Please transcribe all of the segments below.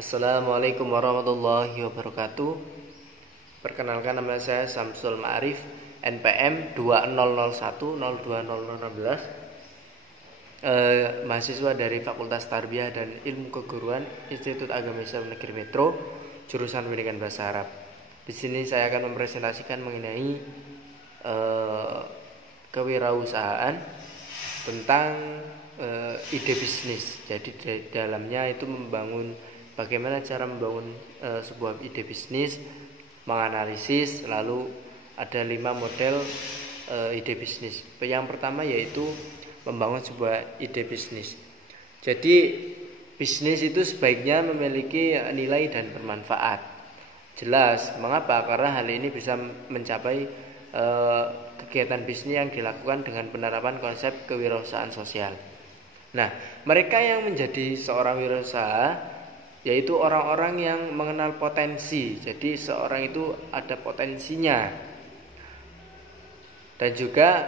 Assalamualaikum warahmatullahi wabarakatuh. Perkenalkan, nama saya Samsul Ma'arif, NPM 2001020016, mahasiswa dari Fakultas Tarbiyah dan Ilmu Keguruan Institut Agama Islam Negeri Metro, jurusan Pendidikan Bahasa Arab. Di sini saya akan mempresentasikan mengenai kewirausahaan tentang ide bisnis. Jadi di dalamnya itu bagaimana cara membangun sebuah ide bisnis, menganalisis, lalu ada 5 model ide bisnis. Yang pertama yaitu membangun sebuah ide bisnis. Jadi bisnis itu sebaiknya memiliki nilai dan bermanfaat. Jelas, mengapa? Karena hal ini bisa mencapai kegiatan bisnis yang dilakukan dengan penerapan konsep kewirausahaan sosial. Nah, mereka yang menjadi seorang wirausaha yaitu orang-orang yang mengenal potensi. Jadi seorang itu ada potensinya. Dan juga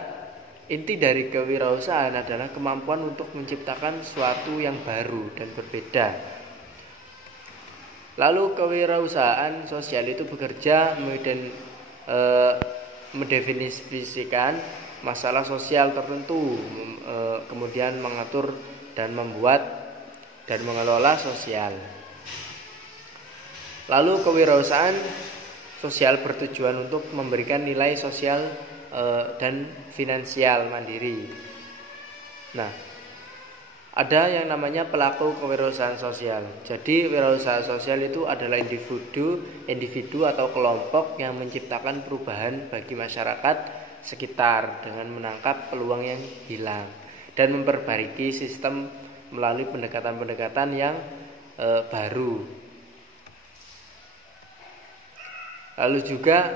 inti dari kewirausahaan adalah kemampuan untuk menciptakan sesuatu yang baru dan berbeda. Lalu kewirausahaan sosial itu bekerja mendefinisikan masalah sosial tertentu, kemudian mengatur dan membuat dan mengelola sosial. Lalu kewirausahaan sosial bertujuan untuk memberikan nilai sosial dan finansial mandiri. Nah, ada yang namanya pelaku kewirausahaan sosial. Jadi wirausaha sosial itu adalah individu atau kelompok yang menciptakan perubahan bagi masyarakat sekitar dengan menangkap peluang yang hilang dan memperbaiki sistem melalui pendekatan-pendekatan yang baru. Lalu juga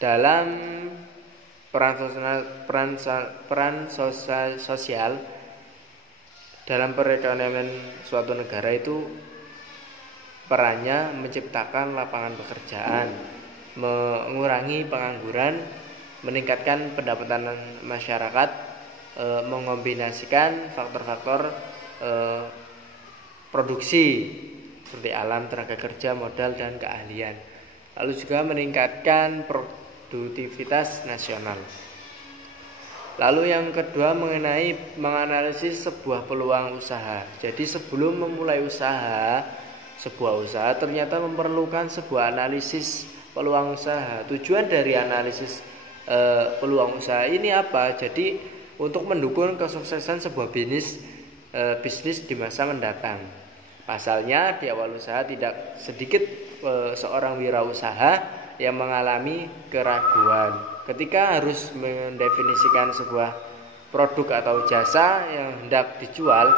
dalam peran sosial dalam perekonomian suatu negara itu perannya menciptakan lapangan pekerjaan, mengurangi pengangguran, meningkatkan pendapatan masyarakat, mengombinasikan faktor-faktor produksi seperti alam, tenaga kerja, modal, dan keahlian. Lalu juga meningkatkan produktivitas nasional. Lalu yang kedua mengenai menganalisis sebuah peluang usaha. Jadi sebelum memulai sebuah usaha ternyata memerlukan sebuah analisis peluang usaha. Tujuan dari analisis peluang usaha ini apa? Jadi untuk mendukung kesuksesan sebuah bisnis di masa mendatang. Pasalnya di awal usaha tidak sedikit seorang wirausaha yang mengalami keraguan ketika harus mendefinisikan sebuah produk atau jasa yang hendak dijual.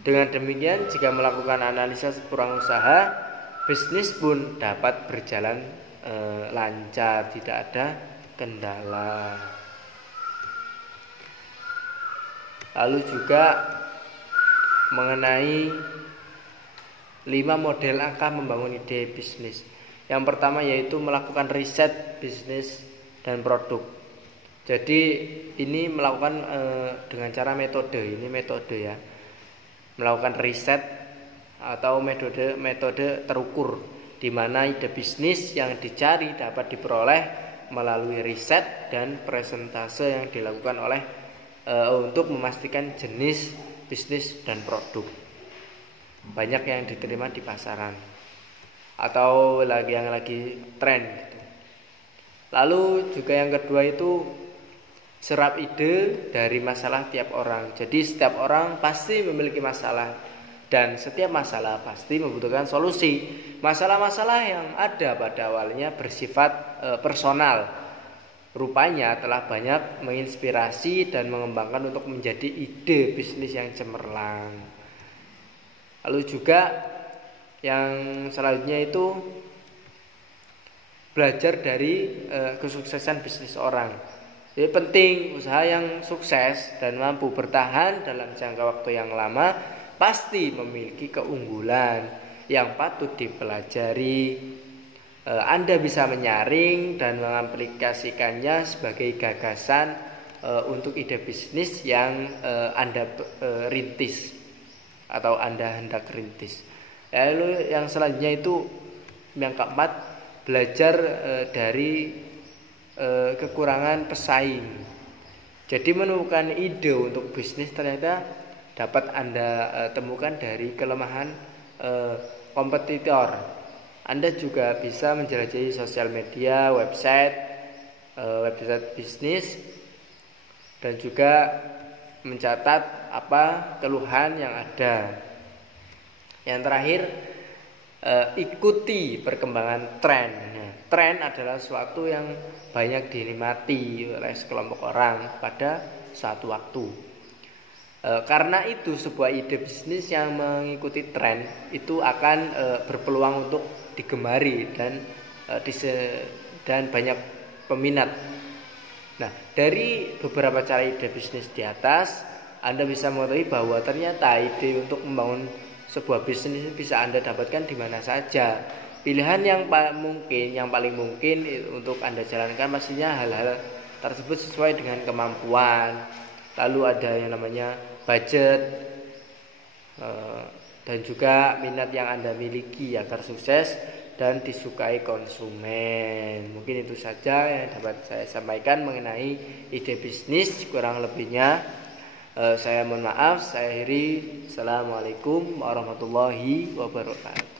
Dengan demikian, jika melakukan analisa peluang usaha, bisnis pun dapat berjalan lancar, tidak ada kendala. Lalu juga mengenai 5 model langkah membangun ide bisnis. Yang pertama yaitu melakukan riset bisnis dan produk. Jadi ini melakukan dengan cara metode ya. Melakukan riset atau metode terukur, di mana ide bisnis yang dicari dapat diperoleh melalui riset dan presentase yang dilakukan untuk memastikan jenis bisnis dan produk banyak yang diterima di pasaran atau yang lagi tren gitu. Lalu juga yang kedua itu serap ide dari masalah tiap orang. Jadi setiap orang pasti memiliki masalah dan setiap masalah pasti membutuhkan solusi. Masalah-masalah yang ada pada awalnya bersifat personal, rupanya telah banyak menginspirasi dan mengembangkan untuk menjadi ide bisnis yang cemerlang. Lalu juga yang selanjutnya itu belajar dari kesuksesan bisnis orang. Jadi penting usaha yang sukses dan mampu bertahan dalam jangka waktu yang lama pasti memiliki keunggulan yang patut dipelajari. Anda bisa menyaring dan mengaplikasikannya sebagai gagasan untuk ide bisnis yang Anda rintis atau Anda hendak rintis. Lalu yang selanjutnya itu yang keempat, belajar dari kekurangan pesaing. Jadi menemukan ide untuk bisnis ternyata dapat Anda temukan dari kelemahan kompetitor. Anda juga bisa menjelajahi sosial media, website bisnis, dan juga mencatat apa keluhan yang ada. Yang terakhir, ikuti perkembangan tren. Nah, tren adalah sesuatu yang banyak dinikmati oleh sekelompok orang pada suatu waktu. Karena itu sebuah ide bisnis yang mengikuti tren itu akan berpeluang untuk digemari dan banyak peminat. Nah, dari beberapa cara ide bisnis di atas, Anda bisa mengetahui bahwa ternyata ide untuk membangun sebuah bisnis bisa Anda dapatkan di mana saja. Pilihan yang paling mungkin untuk Anda jalankan pastinya hal-hal tersebut sesuai dengan kemampuan. Lalu ada yang namanya budget dan juga minat yang Anda miliki agar sukses dan disukai konsumen. Mungkin itu saja yang dapat saya sampaikan mengenai ide bisnis. Kurang lebihnya saya mohon maaf. Saya akhiri. Assalamualaikum warahmatullahi wabarakatuh.